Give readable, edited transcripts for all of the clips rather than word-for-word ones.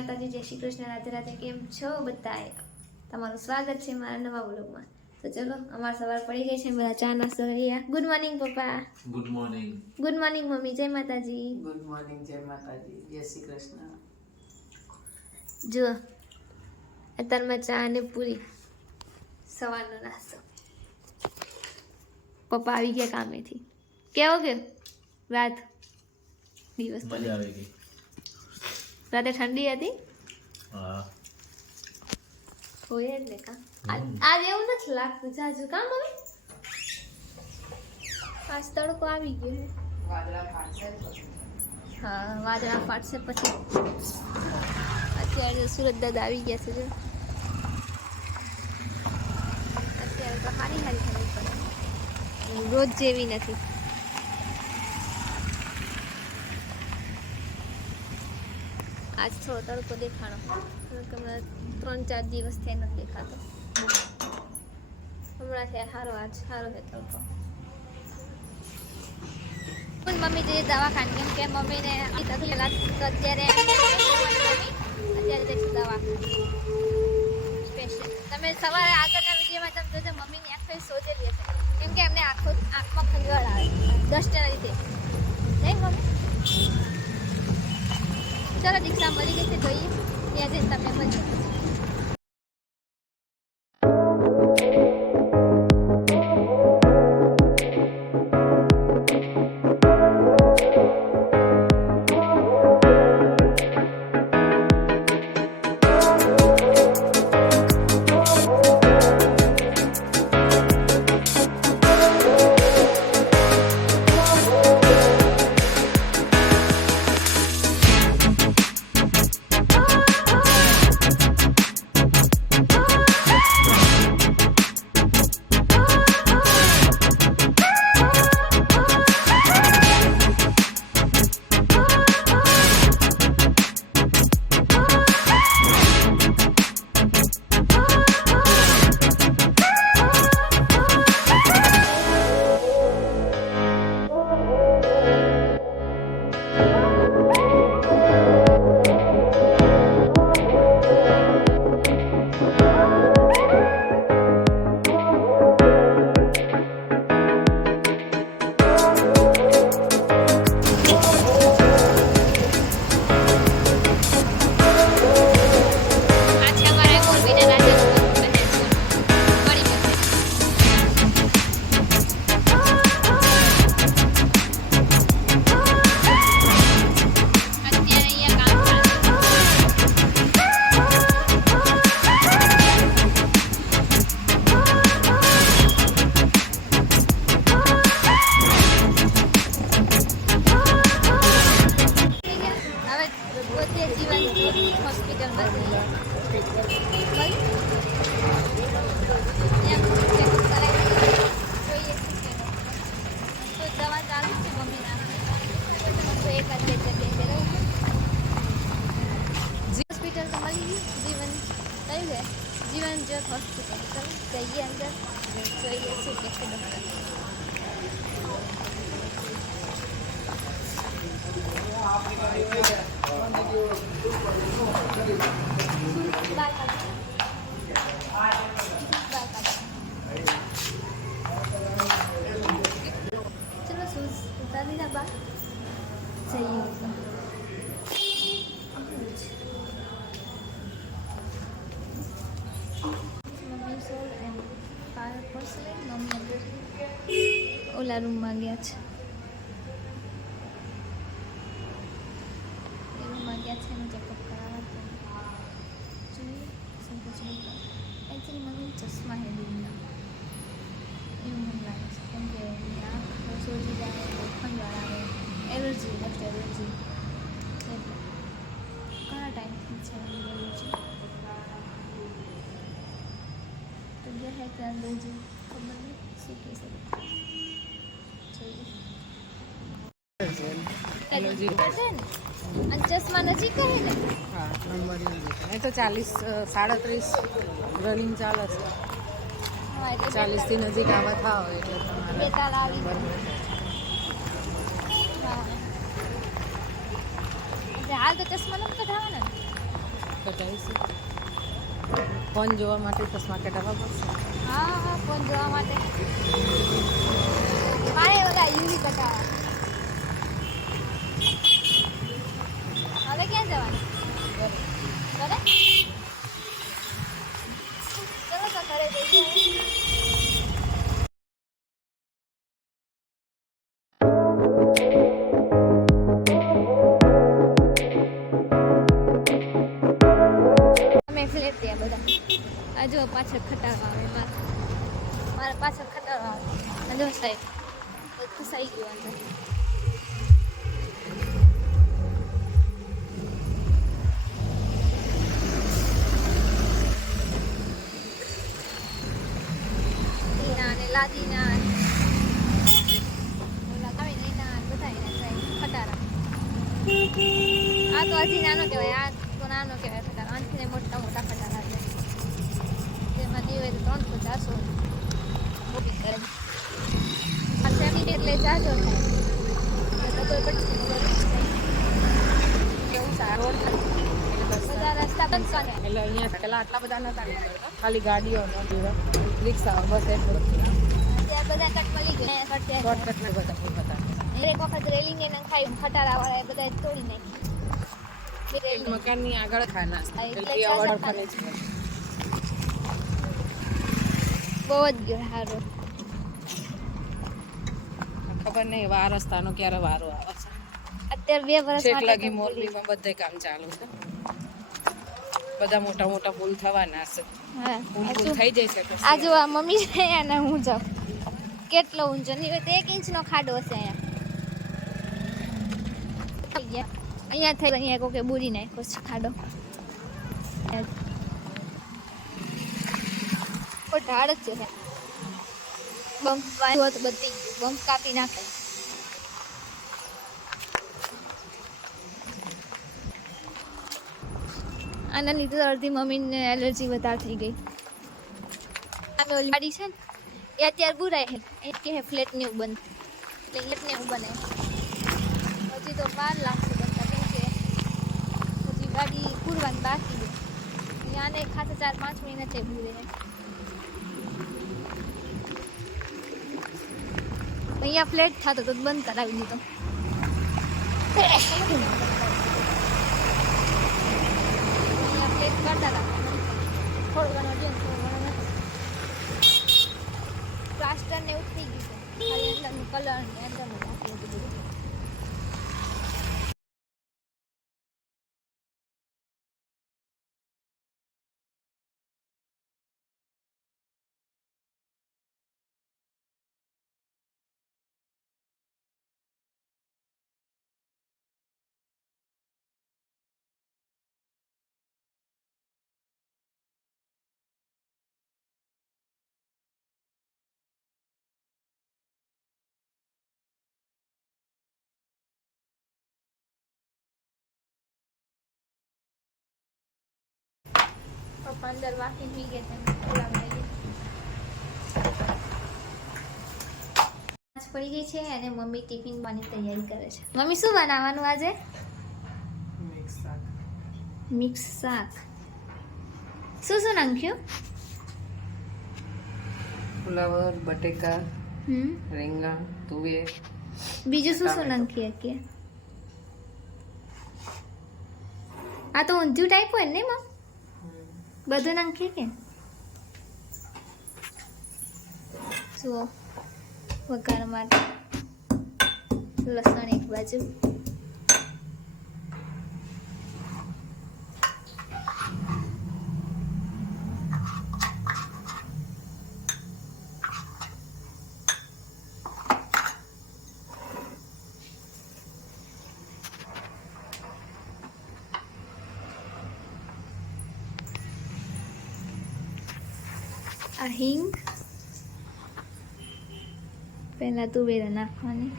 માતાજી, જય શ્રી કૃષ્ણ, રાધે રાધે. કેમ છો બધાએ? તમારું સ્વાગત છે મારા નવા વ્લોગમાં. તો ચલો, અમાર સવાર પડી ગઈ છે, બધા ચા નાસ્તો કરી. ગુડ મોર્નિંગ પપ્પા. Good morning. Good morning mummy. જય માતાજી. ગુડ મોર્નિંગ, જય માતાજી, જય શ્રી કૃષ્ણ. જો અત્યારમાં ચા અને પૂરી, સવારનો નાસ્તો. પપ્પા આવી ગયા કામેથી. કેવો ગયો રાત દિવસ? મજા આવી ગઈ. રાતે ઠંડી હતી? હા. હોય એટલે કા આજ એવું નથી લાગતું જાજુ કામ મમ્મી. આજ તડકો આવી ગયો. વાદળા ફાટશે પછી. હા, વાદળા ફાટશે પછી. અત્યારે સુરત દાદા આવી ગયા છે. જો અત્યારે તો હારી હારી ખબર પડે, રોજ જેવી નથી. આજ થોડો તડકો દેખાણો, હમણાં 3-4 દિવસ થઈ નથી દેખાતો. હમણાં છે સારો, આજ સારો છે તડકો. મમ્મી જઈએ દવાખાને, કેમ કે મમ્મીને તકલીફ લાગતી તો અત્યારે દવાખાને સ્પેશિયલ. તમે સવારે આગળના વિડીયોમાં તમે જોજો, મમ્મીની આંખો સોજેલી હશે, કેમ કે એમને આંખમાં ખંજવાળ આવે ડસ્ટના લીધે. નહીં મમ્મી? ચલો દીક્ષા મળી ગઈ છે, જોઈએ ત્યાં જઈને તમને મળજો. જીવન જ્યોત હોસ્પિટલ. ચલો જઈએ અંદર, જોઈએ શું કે છે ડૉક્ટર. ચલો શૂઝ ઉતારી દીધા બા, જઈએ. ઓલા રૂમમાં ગયા છે, એ રૂમમાં ગયા છે ને ચેકઅપ કરાવવા. જોઈએ શું પૂછવું. એકચ્યુઅલી મમ્મી ચશ્મા હે દૂરના, એવું મને લાગે છે, કેમ કે આંખ સોજી જાય, ખંજવાળ આવે, એલર્જી એટલે એલર્જી ઘણા ટાઈમથી છે એલર્જી. તો જે હે ત્યાં એલર્જી ખબર નહીં શું કહી શકે. ચશ્મા નજીક કરે ને? હા, નંબર એ તો 40-37 રનિંગ ચાલે છે. 40 થી નજીક આવા થાવ એટલે બે તાળ આવી. હાલ તો ચશ્મા નથી કઢાવવાના ને? જઈશું. ફોન જોવા માટે ચશ્મા કઢાવવા પડશે. હા હા ફોન જોવા માટે મારે ઓલા યુવી બતાવવા. હવે ક્યાં જવાનું? ઘરે? ચલો તો ઘરે જઈએ. અમે ફ્લેટ ત્યાં બધા આ જો પાછળ ખટાડવા આવે મારા પાછળ ખટાડવા આવે આ જો સાહેબ ખસાઈ ગયું અંદર. દીના ને લાદીના ઓલા કાવી એના બધા એના જાય ખટારા. આ તો હજી નાનો કહેવાય, આ તો નાનો કહેવાય ખટારા. આનથી મોટા મોટા ખટારા છે જેમાં દીવે 300-400 બુકિંગ કરે. આ ફેમિલી એટલે જાજો થાય ડબલ પડી કેવું સારું બધા રસ્તા બંધ કરે. એટલે અહીંયા પેલા આટલા બધા નતા નીકળતા, ખાલી ગાડીઓ નહોતી, રિક્ષા બસ એટલું. ત્યાં બધા કટ મળી ગયા શોર્ટકટ ને બધા હતા. એક વખત રેલિંગ એને ખાઈ ખટારા વાળા બધા તોડી નાખી. મકાનની આગળ ખાના એટલે એટલે અવડ ફરે છે. બહુ જ ગયો સારું. ખબર નહીં વા રસ્તાનો ક્યારે વારો આવે છે. અત્યારે 2 વર્ષ છેક લગી મોરબીમાં બધે કામ ચાલુ છે. બધા મોટા મોટા પુલ થવાના છે. પુલ થઈ જાય છે. આ જો આ મમ્મી છે અને હું જાઉં કેટલો ઊંચો નહીં હોય તો 1 ઇંચનો ખાડો હશે અહીંયા. અહીંયા થઈ અહીંયા કોકે બુરી નાખ્યો છે ખાડો. કોઈ ઢાળ જ છે. બમ્પ વાળો તો બધી બમ્પ કાપી નાખે. આના લીધે અડધી મમ્મીને એલર્જી વધારે થઈ ગઈ. અમે ઓલી ગાડી છે ને એ અત્યારે બુરાય છે એ કે ફ્લેટ ને એવું બંધ એટલે ફ્લેટ ને એવું બને હજી તો 12 લાખથી બનતા કેમ કે હજી ગાડી પૂરવાની બાકી છે. આને ખાસા 4-5 મહિના થઈ બુરે. અહીંયા ફ્લેટ થતો તો બંધ કરાવી દીધો. અહીંયા ફ્લેટ કરતા હતા થોડું ઘણું હજી થોડું ઘણું નથી. પ્લાસ્ટર ને એવું થઈ ગયું છે ખાલી અંદરનું કલર ને અંદરનું બાકી હતું બધું. પપ્પા અંદર વાકી પી ગયા છે પડી ગઈ છે અને મમ્મી ટિફિન બની તૈયારી કરે છે. મમ્મી શું બનાવવાનું આજે? મિક્સ શાક. શું નાખ્યું? ફુલાવર, બટેકા, રીંગણ, તુવેર. બીજું શું નાખીએ કે આ તો ઊંધિયું ટાઈપ હોય ને માં બધું નાખીએ કે જુઓ વઘાર માટે લસણ એક બાજુ આ હિંગ પહેલા તુવેર નાખવાની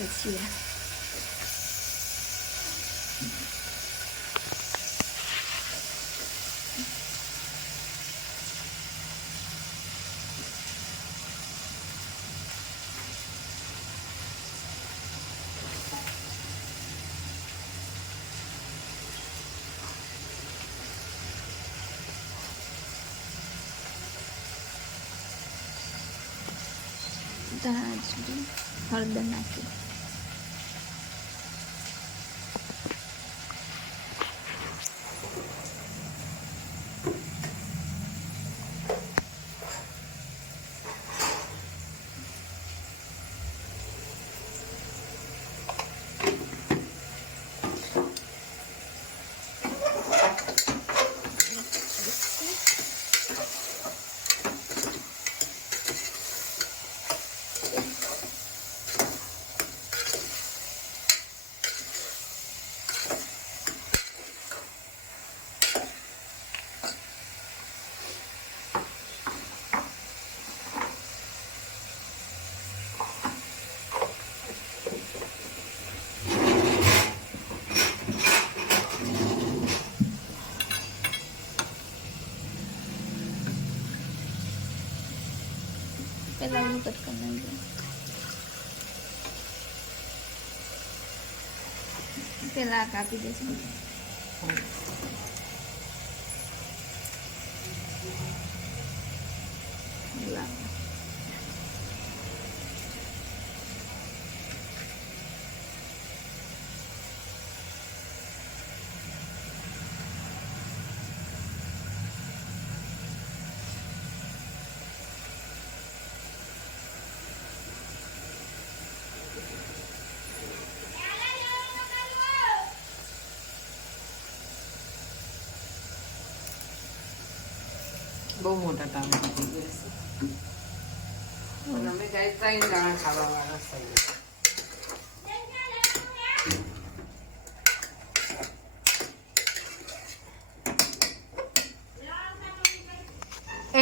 ભજીયા ધાણા હળદર નાખી पहला ये कट करना है पहला कापी देते બહુ મોટા ટામેટા થઈ ગયા છે અને અમે ગાય 3 દાણા ખાવાવાળા છીએ.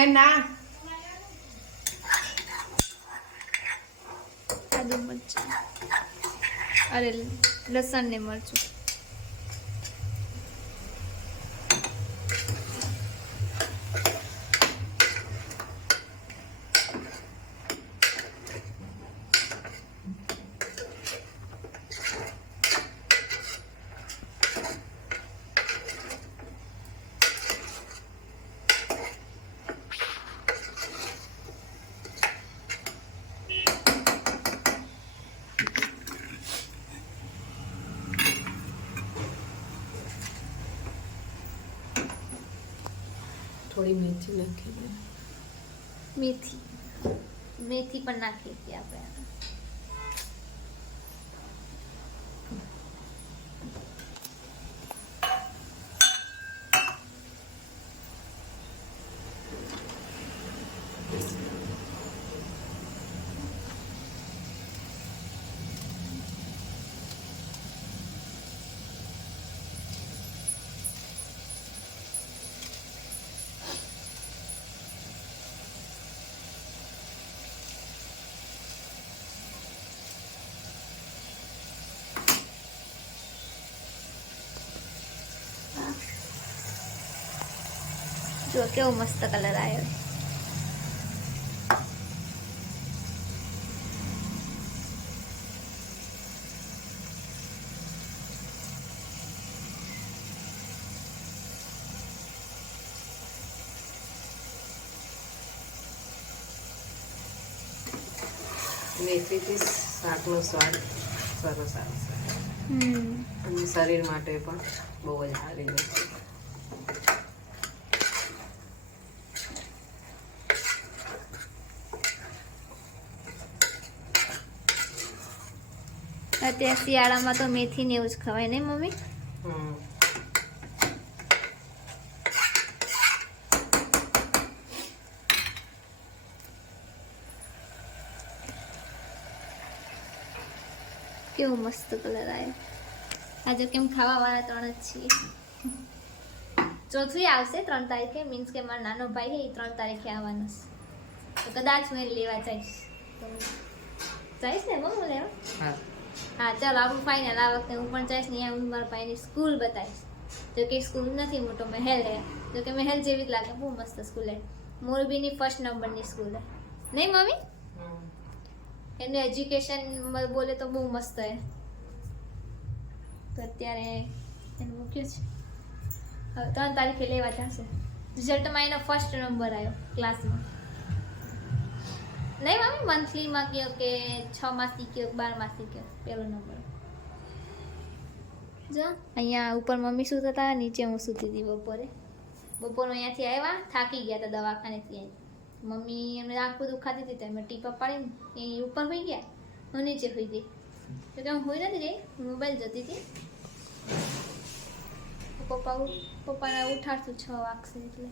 એ ના આદુ મરચું અરે લસણ ને મરચું થોડી મેથી નાખી દે. મેથી મેથી પણ નાખી હતી આપણે જો કેવો મસ્ત કલર આવ્યો મેથીથી શાકનો સ્વાદ સરસ આવશે અને શરીર માટે પણ બહુ જ સારી વસ્તુ. અત્યારે શિયાળામાં તો મેથી ને એવું જ ખવાય ને મમ્મી કેવો મસ્ત કલર આવ્યો આજે કેમ ખાવા વાળા 3 જ છીએ ચોથું આવશે 3 તારીખે મીન્સ કે મારો નાનો ભાઈ છે એ 3 તારીખે આવવાનો છે તો કદાચ હું એને લેવા જઈશ તો જઈશ ને મમ્મી લેવા હા હા ચાલો આપણું ફાઇનલ આ વખતે હું પણ જઈશ ને અહીંયા હું મારા ભાઈની સ્કૂલ બતાવીશ જો કે સ્કૂલ નથી મોટો મહેલ હે જો કે મહેલ જેવી જ લાગે બહુ મસ્ત સ્કૂલ હે મોરબીની 1st નંબરની સ્કૂલ હે નહીં મમ્મી એનું એજ્યુકેશન બોલે તો બહુ મસ્ત હે તો અત્યારે એને મૂક્યું છે હવે 3 તારીખે લેવા જશે રિઝલ્ટમાં એનો 1st નંબર આવ્યો ક્લાસમાં નહીં મમ્મી મંથલીમાં કયો કે 6 માસથી કયો 12 માસથી કયો પહેલો નંબર જો અહીંયા ઉપર મમ્મી સૂતા હતા નીચે હું સૂતી હતી બપોર અહીંયાથી આવ્યા થાકી ગયા હતા દવાખાનેથી મમ્મી એમને આંખો દુખાતી હતી તો એમને ટીપા પાડીને એ ઉપર હોઈ ગયા હું નીચે હોઈ ગઈ તો કે હું હોઈ નથી ગઈ મોબાઈલ જોતી હતી પપ્પાને ઉઠાડશું 6 વાગશે એટલે